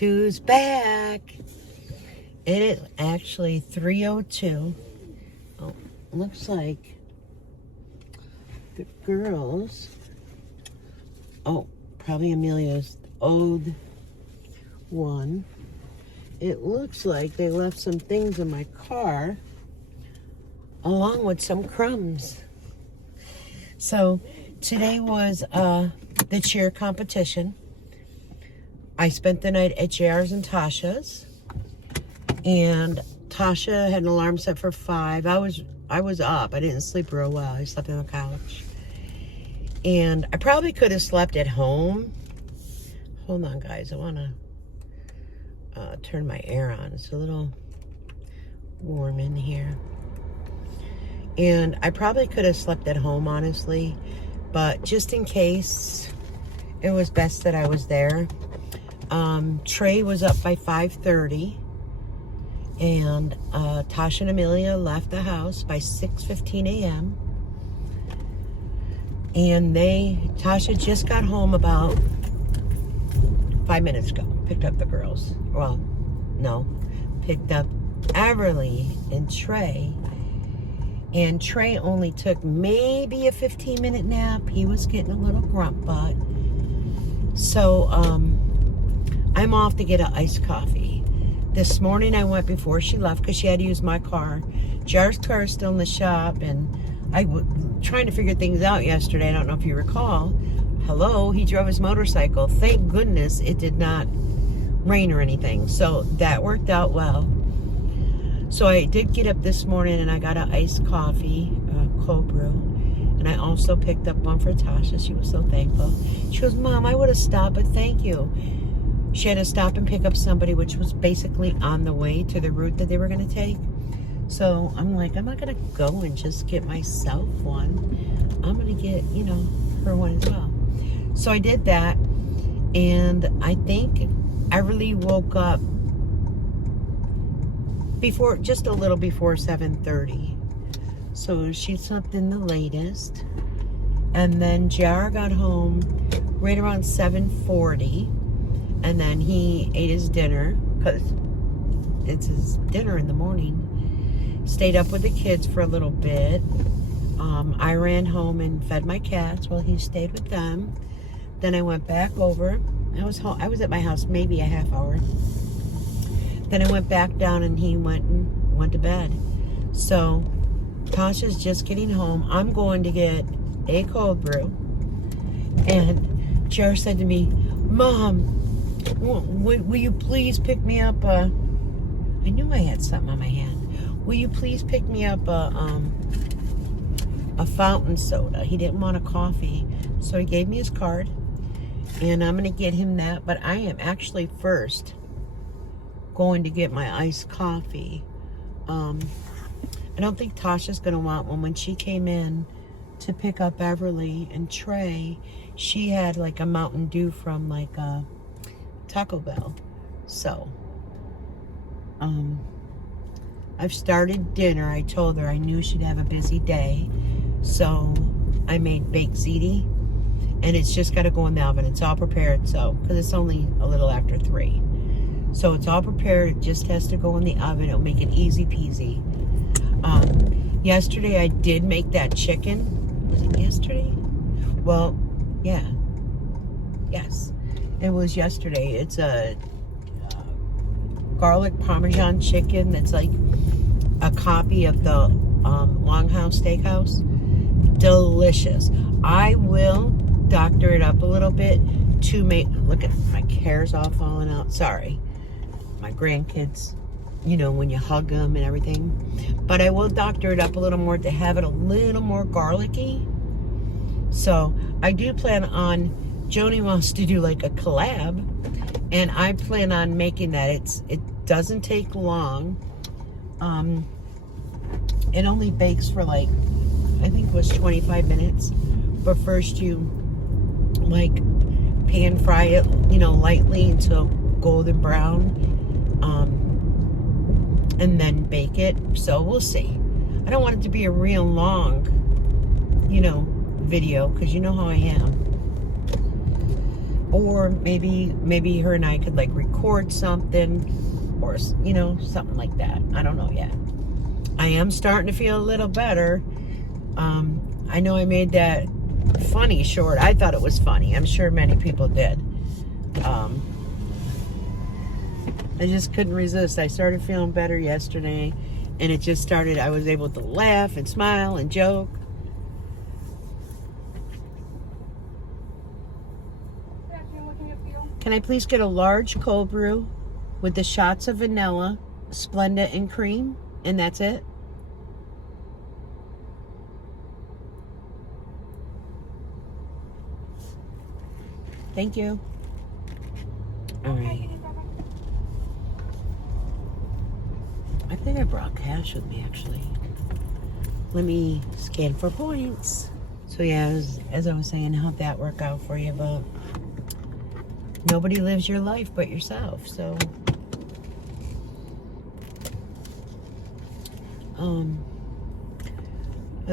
who's back. It is actually 3:02. Oh, looks like the girls, probably Amelia's owed one. It looks like they left some things in my car along with some crumbs. So today was the cheer competition. I spent the night at JR's and Tasha's, and Tasha had an alarm set for 5. I was up. I didn't sleep real well. I slept on the couch, and I probably could have slept at home. Hold on, guys. I want to turn my air on. It's a little warm in here, and I probably could have slept at home, honestly, but just in case, it was best that I was there. Trey was up by 5:30, and Tasha and Amelia left the house by 6:15 a.m. And Tasha just got home about 5 minutes ago. Picked up the girls. Well, no. Picked up Everly and Trey. And Trey only took maybe a 15-minute nap. He was getting a little grump butt. So, I'm off to get an iced coffee. This morning I went before she left because she had to use my car. JR's car is still in the shop, and I was trying to figure things out yesterday. I don't know if you recall. Hello, he drove his motorcycle. Thank goodness it did not rain or anything. So that worked out well. So I did get up this morning and I got an iced coffee, cold brew. And I also picked up one for Tasha. She was so thankful. She goes, Mom, I would have stopped, but thank you. She had to stop and pick up somebody, which was basically on the way to the route that they were going to take. So I'm like, I'm not going to go and just get myself one. I'm going to get, her one as well. So I did that. And I think I really woke up just a little before 7:30. So she slept in the latest. And then JR got home right around 7:40. And then he ate his dinner, because it's his dinner in the morning. Stayed up with the kids for a little bit. I ran home and fed my cats while he stayed with them. Then I went back over. I was at my house maybe a half hour. Then I went back down and he went to bed. So Tasha's just getting home. I'm going to get a cold brew. And JR said to me, Mom, will you please pick me up I knew I had something on my hand. Will you please pick me up a fountain soda? He didn't want a coffee, so he gave me his card, and I'm going to get him that. But I am actually first going to get my iced coffee. I don't think Tasha's going to want one. When she came in to pick up Everly and Trey, she had like a Mountain Dew from like Taco Bell. So I've started dinner. I told her I knew she'd have a busy day, so I made baked ziti, and it's just got to go in the oven. It's all prepared, so because it's only a little after 3, so it's all prepared. It just has to go in the oven. It'll make it easy peasy. Yesterday I did make that chicken. Was it yesterday? Well, yeah. Yes. It was yesterday. It's a garlic parmesan chicken that's like a copy of the Longhouse Steakhouse. Delicious. I will doctor it up a little bit to make... Look at my hair's all falling out. Sorry. My grandkids, when you hug them and everything. But I will doctor it up a little more to have it a little more garlicky. So I do plan on... Joni wants to do like a collab, and I plan on making that. It doesn't take long. It only bakes for like, I think it was 25 minutes. But first you like pan fry it, lightly until golden brown, and then bake it. So we'll see. I don't want it to be a real long, video, because you know how I am. Or maybe her and I could like record something, or you know, something like that. I don't know yet. I am starting to feel a little better. I know I made that funny short. I thought it was funny. I'm sure many people did. I just couldn't resist. I started feeling better yesterday, and it just started. I was able to laugh and smile and joke. Can I please get a large cold brew with the shots of vanilla, Splenda, and cream? And that's it? Thank you. All right. I think I brought cash with me, actually. Let me scan for points. So yeah, as I was saying, how'd that work out for you? But nobody lives your life but yourself. So, I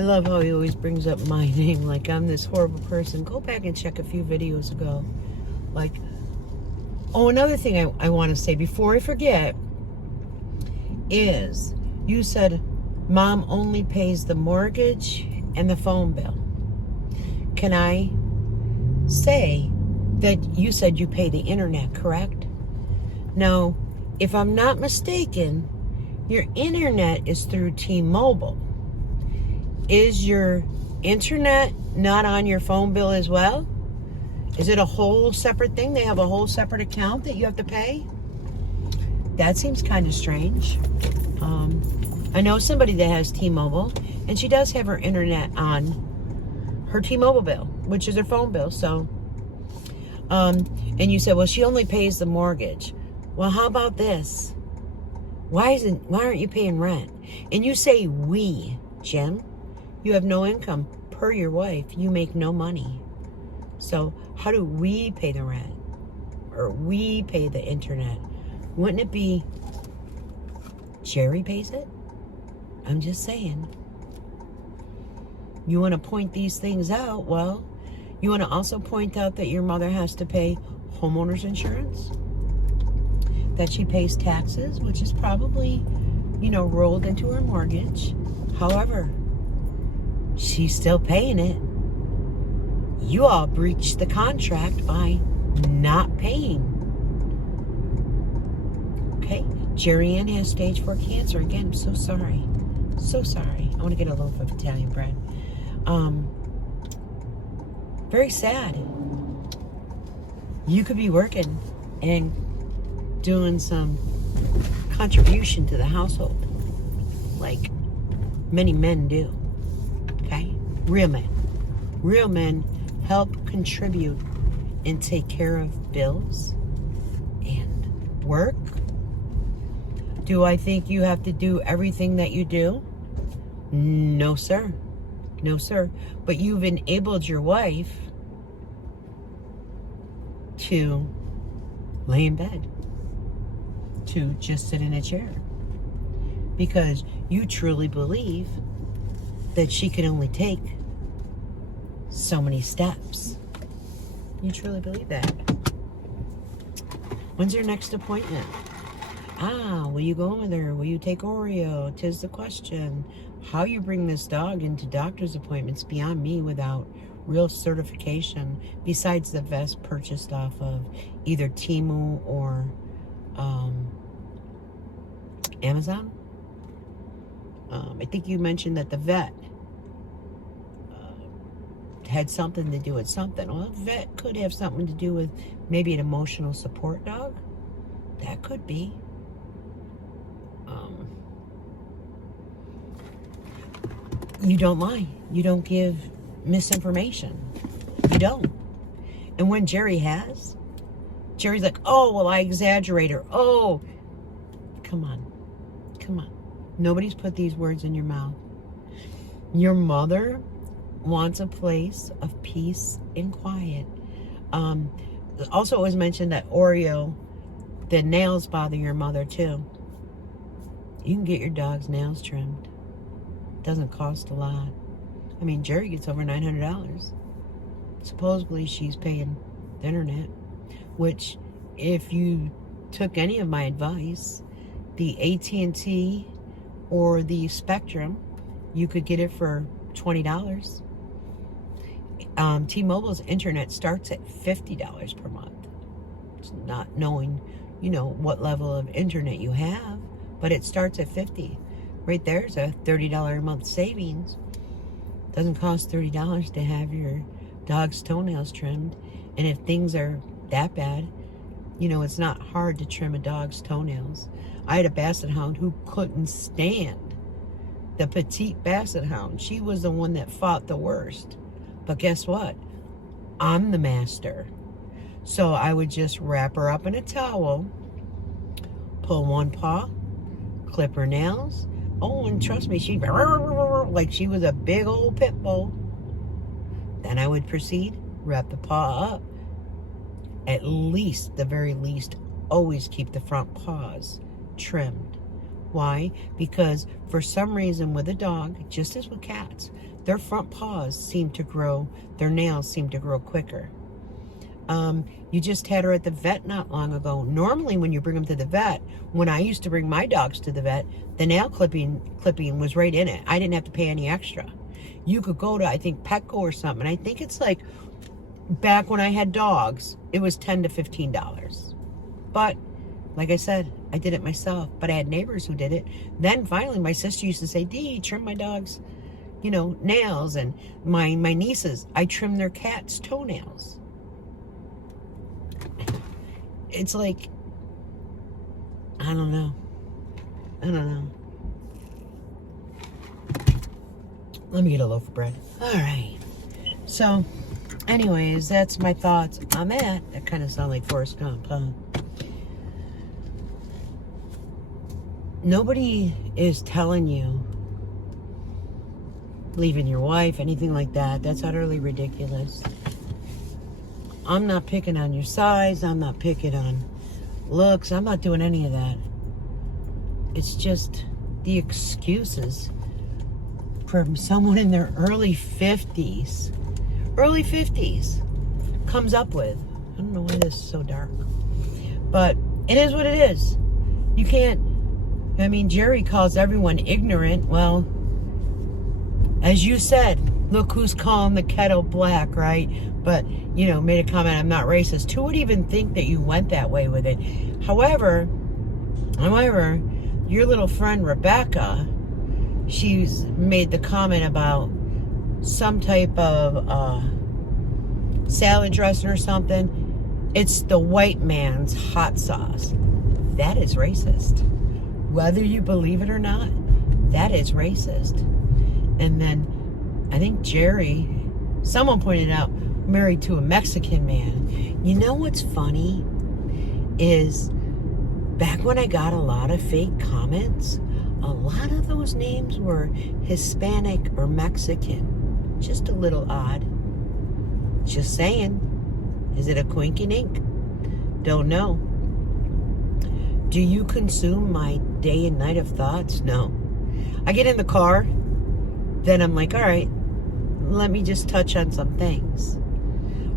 love how he always brings up my name like I'm this horrible person. Go back and check a few videos ago. Like, oh, another thing I want to say before I forget is you said Mom only pays the mortgage and the phone bill. Can I say that you said you pay the internet, correct? Now, if I'm not mistaken, your internet is through T-Mobile. Is your internet not on your phone bill as well? Is it a whole separate thing? They have a whole separate account that you have to pay? That seems kind of strange. I know somebody that has T-Mobile, and she does have her internet on her T-Mobile bill, which is her phone bill. So, and you said, well, she only pays the mortgage. Well, how about this? Why aren't you paying rent? And you say we, Jim. You have no income per your wife. You make no money. So how do we pay the rent? Or we pay the internet? Wouldn't it be Jerry pays it? I'm just saying. You want to point these things out? Well, you want to also point out that your mother has to pay homeowner's insurance, that she pays taxes, which is probably, rolled into her mortgage. However, she's still paying it. You all breached the contract by not paying. Okay? Jerry Ann has stage 4 cancer. Again, I'm so sorry. So sorry. I want to get a loaf of Italian bread. Very sad. You could be working and doing some contribution to the household like many men do. Okay? Real men. Real men help contribute and take care of bills and work. Do I think you have to do everything that you do? No, sir. No, sir. But you've enabled your wife to lay in bed, to just sit in a chair, because you truly believe that she can only take so many steps. You truly believe that. When's your next appointment? Will you go with her? Will you take Oreo? 'Tis the question. How you bring this dog into doctor's appointments beyond me without real certification, besides the vest purchased off of either Temu or Amazon. I think you mentioned that the vet had something to do with something. Well, vet could have something to do with maybe an emotional support dog. That could be. You don't lie. You don't give misinformation. You don't. And when Jerry's like, oh, well, I exaggerated. Oh, come on. Come on. Nobody's put these words in your mouth. Your mother wants a place of peace and quiet. Also, it was mentioned that Oreo, the nails bother your mother too. You can get your dog's nails trimmed. Doesn't cost a lot. Jerry gets over $900. Supposedly she's paying the internet. which if you took any of my advice, the AT&T or the Spectrum, you could get it for $20. T-Mobile's internet starts at $50 per month. It's not knowing, what level of internet you have, but it starts at $50. Right there's a $30 a month savings. Doesn't cost $30 to have your dog's toenails trimmed. And if things are that bad, it's not hard to trim a dog's toenails. I had a basset hound who couldn't stand the petite basset hound. She was the one that fought the worst. But guess what? I'm the master. So I would just wrap her up in a towel, pull one paw, clip her nails. Oh, and trust me, she'd like she was a big old pit bull. Then I would proceed, wrap the paw up. At least, the very least, always keep the front paws trimmed. Why? Because for some reason with a dog, just as with cats, their front paws seem to grow, their nails seem to grow quicker. You just had her at the vet not long ago. Normally when you bring them to the vet, when I used to bring my dogs to the vet, the nail clipping was right in it. I didn't have to pay any extra. You could go to, I think, Petco or something. I think it's like, back when I had dogs, it was $10 to $15. But, like I said, I did it myself. But I had neighbors who did it. Then finally, my sister used to say, Dee, trim my dog's, nails. And my nieces, I trim their cats' toenails. It's like, I don't know. Let me get a loaf of bread. All right. So, anyways, that's my thoughts on that. That kind of sounds like Forrest Gump, huh? Nobody is telling you leaving your wife, anything like that. That's utterly ridiculous. I'm not picking on your size. I'm not picking on looks. I'm not doing any of that. It's just the excuses from someone in their early 50s comes up with. I don't know why this is so dark. But it is what it is. You can't, Jerry calls everyone ignorant. Well, as you said, look who's calling the kettle black, right? But, made a comment, I'm not racist. Who would even think that you went that way with it? However, your little friend Rebecca, she's made the comment about some type of salad dressing or something. It's the white man's hot sauce. That is racist. Whether you believe it or not, that is racist. And then I think Jerry, someone pointed out, married to a Mexican man. You know what's funny is back when I got a lot of fake comments, a lot of those names were Hispanic or Mexican. Just a little odd. Just saying. Is it a quinky-dink? Don't know. Do you consume my day and night of thoughts? No. I get in the car, then I'm like, all right, let me just touch on some things.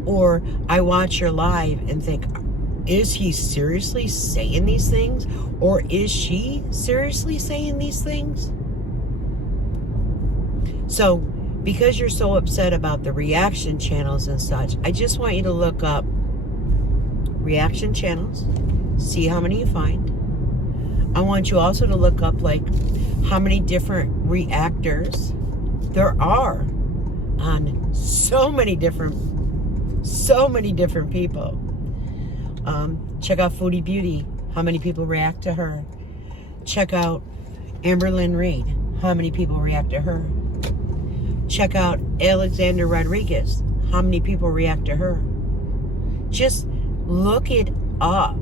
Or I watch your live and think, is he seriously saying these things? Or is she seriously saying these things? So, because you're so upset about the reaction channels and such, I just want you to look up reaction channels, see how many you find. I want you also to look up, like, how many different reactors there are on so many different people. Check out Foodie Beauty, how many people react to her. Check out Amberlynn Reed, how many people react to her. Check out Alexander Rodriguez, how many people react to her. Just look it up.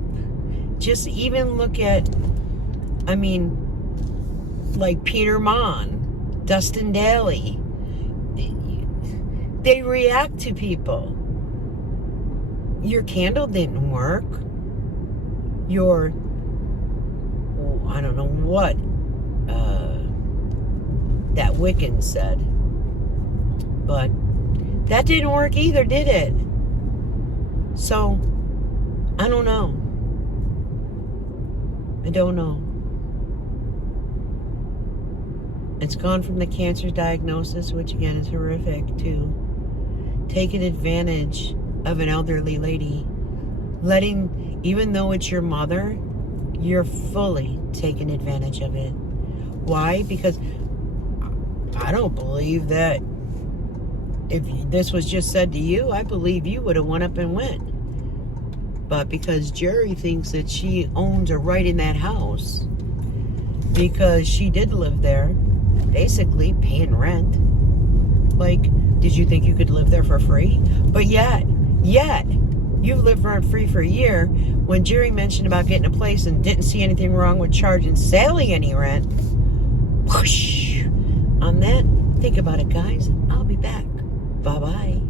Just even look at, like Peter Mon, Dustin Daly. They react to people. Your candle didn't work. Your, I don't know what that Wiccan said. But that didn't work either, did it? So, I don't know. I don't know. It's gone from the cancer diagnosis, which again is horrific, to taking advantage of an elderly lady. Letting, even though it's your mother, you're fully taking advantage of it. Why? Because I don't believe that if this was just said to you, I believe you would have went up and went. But because Jerry thinks that she owns a right in that house, because she did live there, basically paying rent. Like, did you think you could live there for free? But yet, you've lived rent free for a year. When Jerry mentioned about getting a place and didn't see anything wrong with charging Sally any rent, whoosh. On that, think about it, guys. I'll be back. Bye-bye.